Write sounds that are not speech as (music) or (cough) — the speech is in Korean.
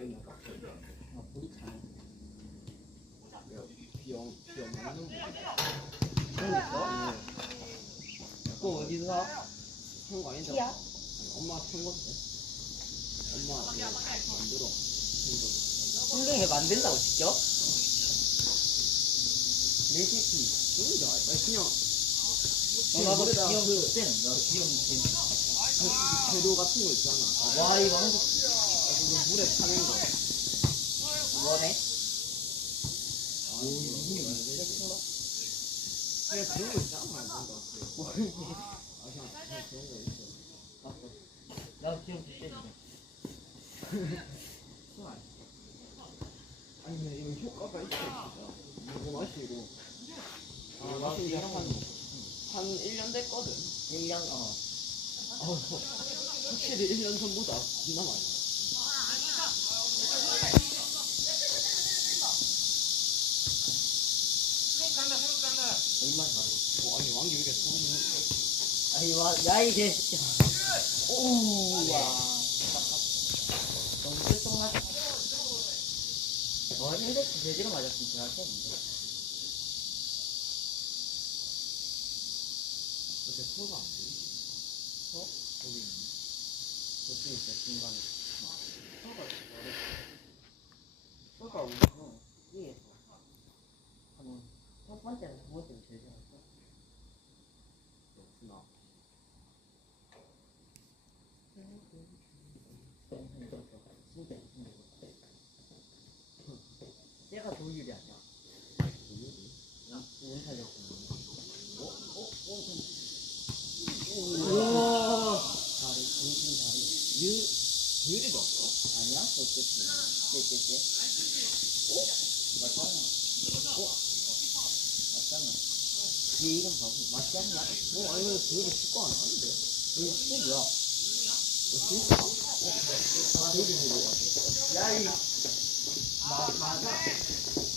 아, 우리 잘. 비영 비영 많은 분. 그런 거 있어? 그거 어디서 사? 한거 아니다. 티야? 엄마가 산 건데. 엄마 만들어. 만든다고 직접? 레시피. 그런데 아니 그냥 어, 나도 머리에다가 기억 그, 그때 나그그 같은 거 있잖아. 와 이거 한국 타는 거. 뭐야? 그냥 그런 거 있잖아. 아. 맞어. 나 기억 그때 (laughs) 아니 근데 이거 효과가 있어 진짜. 이거 마시고. 아, 이거 나 마신 지 기억 한, 한 1년 됐거든. 1년 어. 어, (laughs) 확실히 1년 전보다 겁나 많이. 얼마. 어, 아니 왕기 왜 이렇게 소문이 아이 와, 야이 개새끼야. 오우 와. 너무 실속맞. 와 인덱스 제대로 맞았으면 잘할 텐데. 이렇게 소가 안 돼. 어? 거기 저쪽에 있어 중간에. 소가. 소가 우리 어 위에서. 한번 첫 번째랑 두 번째로 제일 잘했어. 그렇구나. 진짜 진짜. 얘가 도율이 아니야. 오늘이? 원 살렸구나. 어? 어? 어? 우와. 잘해, 정신 잘해. 유 유리도 없어? 아니야? 어쨌든. 쟤쟤쟤. 어? 맞잖아. 어? 있잖아. 그 이름 봐. 맞지 않나? 뭐, 아니, 그 이름 축구 안 하는데. 그 축구야. 어, 진짜? 야, 이, 마, 맞아.